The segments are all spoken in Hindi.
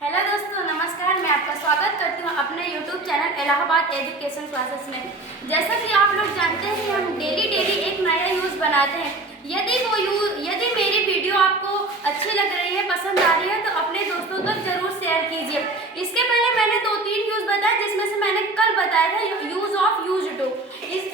हेलो दोस्तों, नमस्कार। मैं आपका स्वागत करती हूँ अपने YouTube channel Allahabad education classes में। जैसा कि आप लोग जानते हैं कि हम डेली एक नया यूज़ बनाते हैं। यदि मेरी वीडियो आपको अच्छी लग रही है, पसंद आ रही है, तो अपने दोस्तों तक जरूर शेयर कीजिए। इसके पहले मैंने 2-3 यूज़ बताए, जिसमें से मैंने कल बताया था यूज़ ऑफ यूज टू।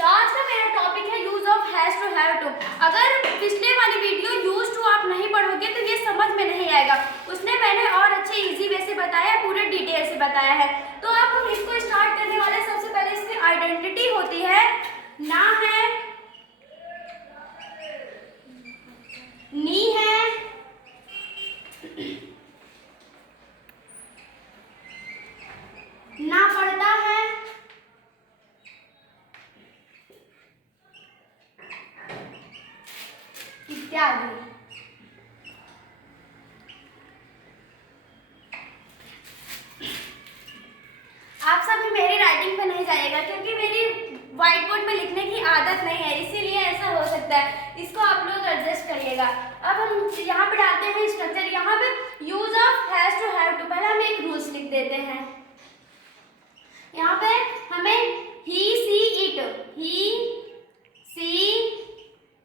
आज का मेरा टॉपिक है use of has to, have to. अगर पिछले वाली वीडियो यूज टू आप नहीं पढ़ोगे तो ये समझ में नहीं आएगा। उसने मैंने और अच्छे इजी वे से बताया, पूरे डिटेल से बताया है। तो अब हम इसको स्टार्ट करने वाले। सबसे पहले इसकी आइडेंटिटी होती है, ना है, नी है, ना पढ़ता है, इत्यादि। आप सभी मेरी राइटिंग पे नहीं जाइएगा, क्योंकि मेरी व्हाइट बोर्ड पे लिखने की आदत नहीं है, इसीलिए ऐसा हो सकता है। इसको आप लोग एडजस्ट करिएगा। अब हम यहाँ पे डालते हैं स्ट्रक्चर। यहाँ पे use of has to, have to. पहले हम एक रूल्स लिख देते हैं। यहाँ पे हमें ही see it, he see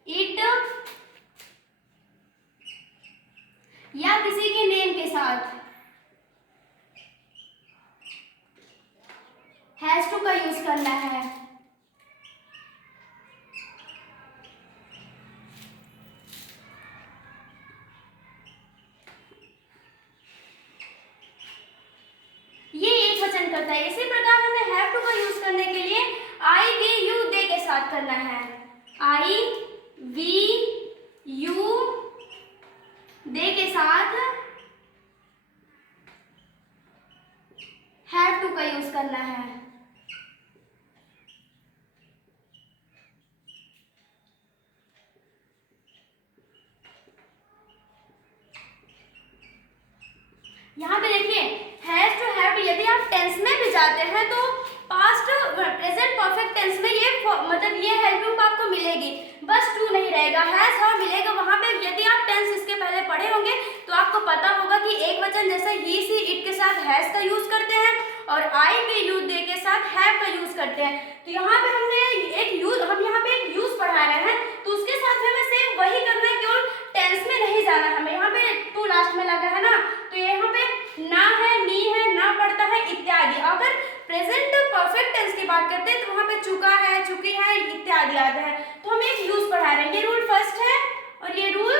it या किसी के नेम के साथ हैज टू का यूज करना है। ये एक वचन करता है। इसी प्रकार हमें हैव टू का यूज करने के लिए आई वी यू दे के साथ करना है। आई वी यू दे के साथ हैव टू का यूज करना है। यहाँ पे देखिए हैज टू, हैव टू। यदि आप टेंस में भी जाते हैं तो पास्ट, प्रेजेंट, परफेक्ट टेंस में ये मतलब ये हेल्पिंग आपको मिलेगी, बस टू नहीं रहेगा, हैज हाँ मिलेगा वहां पे। यदि आप टेंस इसके पहले पढ़े होंगे तो आपको पता होगा कि एक वचन जैसे ही सी इट के साथ हैज का यूज करते हैं और आई वी यू दे के साथ हैव का यूज करते हैं। तो यहाँ पे हमने हम यहाँ पे एक यूज पढ़ा रहे हैं, तो उसके साथ हमें सेम वही करना है, केवल टेंस में नहीं जाना है हमें। यहाँ पे टू लास्ट में लगा है ना, तो यहाँ पे ना है, नी है, ना पढ़ता है, इत्यादि। अगर प्रेजेंट परफेक्ट टेंस की बात करते हैं तो वहां पे चुका है, चुकी है, इत्यादि आते हैं। तो हम एक यूज पढ़ा रहे हैं। ये रूल फर्स्ट है और ये रूल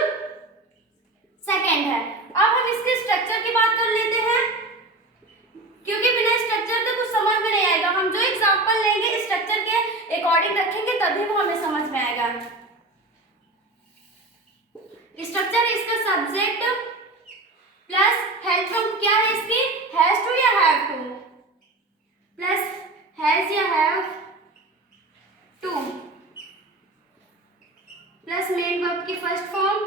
सेकंड है। अब हम इसके स्ट्रक्चर की बात कर लेते हैं, क्योंकि बिना स्ट्रक्चर के कुछ समझ में नहीं आएगा। हम जो एग्जांपल लेंगे स्ट्रक्चर के अकॉर्डिंग रखेंगे तभी वो हमें समझ में आएगा। स्ट्रक्चर इसका सब्जेक्ट प्लस हेल्प फ्रॉम, क्या है इसकी, हैज टू या हैव टू, प्लस हैज या have to, plus main verb की first form,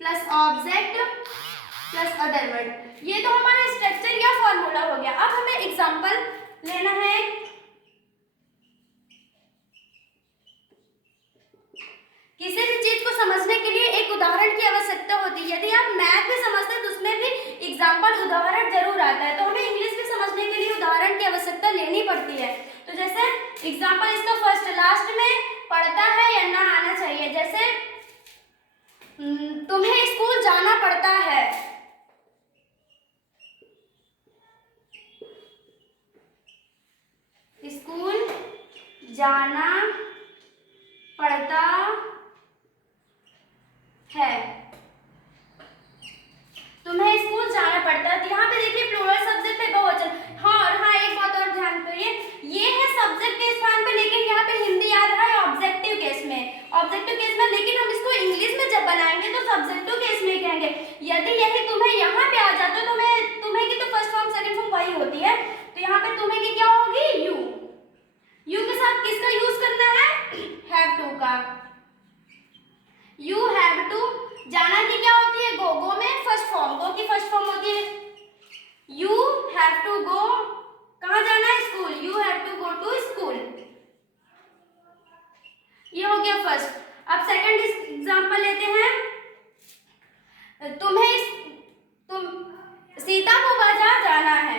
plus object, plus other word. ये तो हमारा स्ट्रक्चर या फॉर्मूला हो गया। अब हमें एग्जांपल लेना है। किसी भी चीज को समझने के लिए एक उदाहरण की आवश्यकता होती है। यदि आप मैथ में समझते हैं तो उसमें भी एग्जांपल, उदाहरण जरूर आता है। तो हमें इंग्लिश में समझने के लिए उदाहरण की आवश्यकता लेनी पड़ती है। तो जैसे एग्जांपल इसका फर्स्ट, लास्ट में पढ़ता है या ना आना चाहिए। जैसे तुम्हें स्कूल जाना पड़ता है, स्कूल जाना पड़ता है, तुम्हें स्कूल जाना पड़ता है। तो यहाँ पे देखिए प्लूरल सब्जेक्ट है, बहुवचन। हाँ, और हाँ एक बात और ध्यान करिए, ये है सब्जेक्ट के स्थान पे, लेकिन यहाँ पे हिंदी आ रहा है ऑब्जेक्टिव केस में, ऑब्जेक्टिव केस में। लेकिन हम इसको इंग्लिश में जब बनाएंगे तो सब्जेक्टिव केस में कहेंगे। यदि यही तुम्हें यहाँ पे आ जाता तो तुम्हें की तो फर्स्ट फॉर्म सेकंड फॉर्म वही होती है। तो यहाँ पे तुम्हें की क्या होगी, यू। यू के साथ किसका यूज करना है, हैव टू का। You have to. जाना की क्या होती है, गो। गो में फर्स्ट फॉर्म, गो की फर्स्ट फॉर्म होती है यू हैव टू गो। कहाँ जाना है, school. You have to go to school. ये हो गया फर्स्ट। अब सेकंड एग्जांपल लेते हैं। तुम्हें तुम सीता को बाजार जाना है।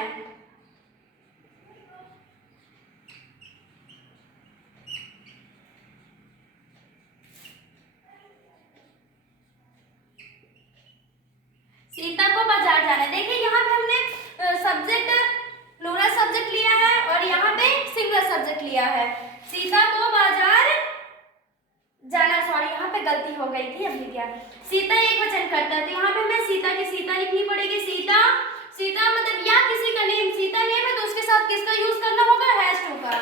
सीता को बाजार जाना है। देखिए यहाँ पे हमने सब्जेक्ट प्लूरल सब्जेक्ट लिया है और यहाँ पे सिंगुलर सब्जेक्ट लिया है। सीता को बाजार जाना, सॉरी यहाँ पे गलती हो गई थी, अभी क्या सीता एक वचन करता है तो यहाँ पे हमें सीता की सीता लिखनी पड़ेगी। सीता, सीता मतलब या किसी का नेम, सीता नेम है तो उसके साथ किसका यूज करना होगा, हैज टू का।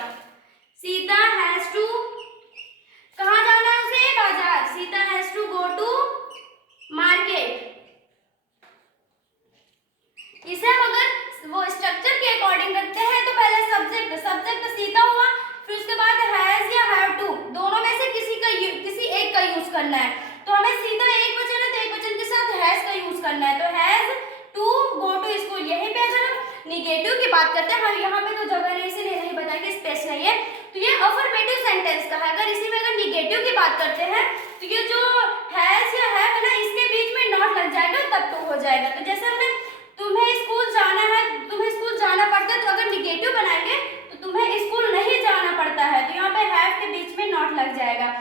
सीता हैज टू, कहाँ जाना है उसे, बाजार। Sita has to go to market. इसे हम अगर वो स्ट्रक्चर के अकॉर्डिंग रखते हैं तो पहले सब्जेक्ट सीता हुआ, फिर उसके बाद हैज या हैव टू, दोनों में से किसी एक का यूज करना है। तो हमें सीता एक वचन है तो एक वचन के साथ हैज का यूज करना है, तो has to go to school. यहीं पे अगर हम निगेटिव की बात करते हैं, हम यहाँ पे तो जगह नहीं, इसीलिए नहीं बताया कि स्पेस नहीं है, तो ये अफर्मेटिव सेंटेंस का है। अगर इसी में अगर निगेटिव की बात करते हैं तो ये जो हैज या हैव है ना, इसके बीच में नॉट लग जाएगा तब तो हो जाएगा। तो जैसे हमने तुम्हें स्कूल जाना है, तुम्हें स्कूल जाना पड़ता है, तो अगर निगेटिव बनाएंगे तो तुम्हें स्कूल नहीं जाना पड़ता है, तो यहाँ पे हैव के बीच में नॉट लग जाएगा।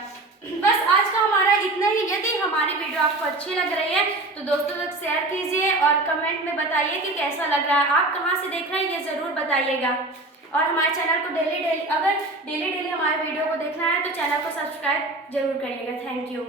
बस आज का हमारा इतना ही। यदि हमारी वीडियो आपको अच्छी लग रही है तो दोस्तों तक शेयर कीजिए और कमेंट में बताइए कि कैसा लग रहा है, आप कहाँ से देख रहे हैं ये ज़रूर बताइएगा। और हमारे चैनल को डेली हमारे वीडियो को देखना है तो चैनल को सब्सक्राइब जरूर करिएगा। Thank you.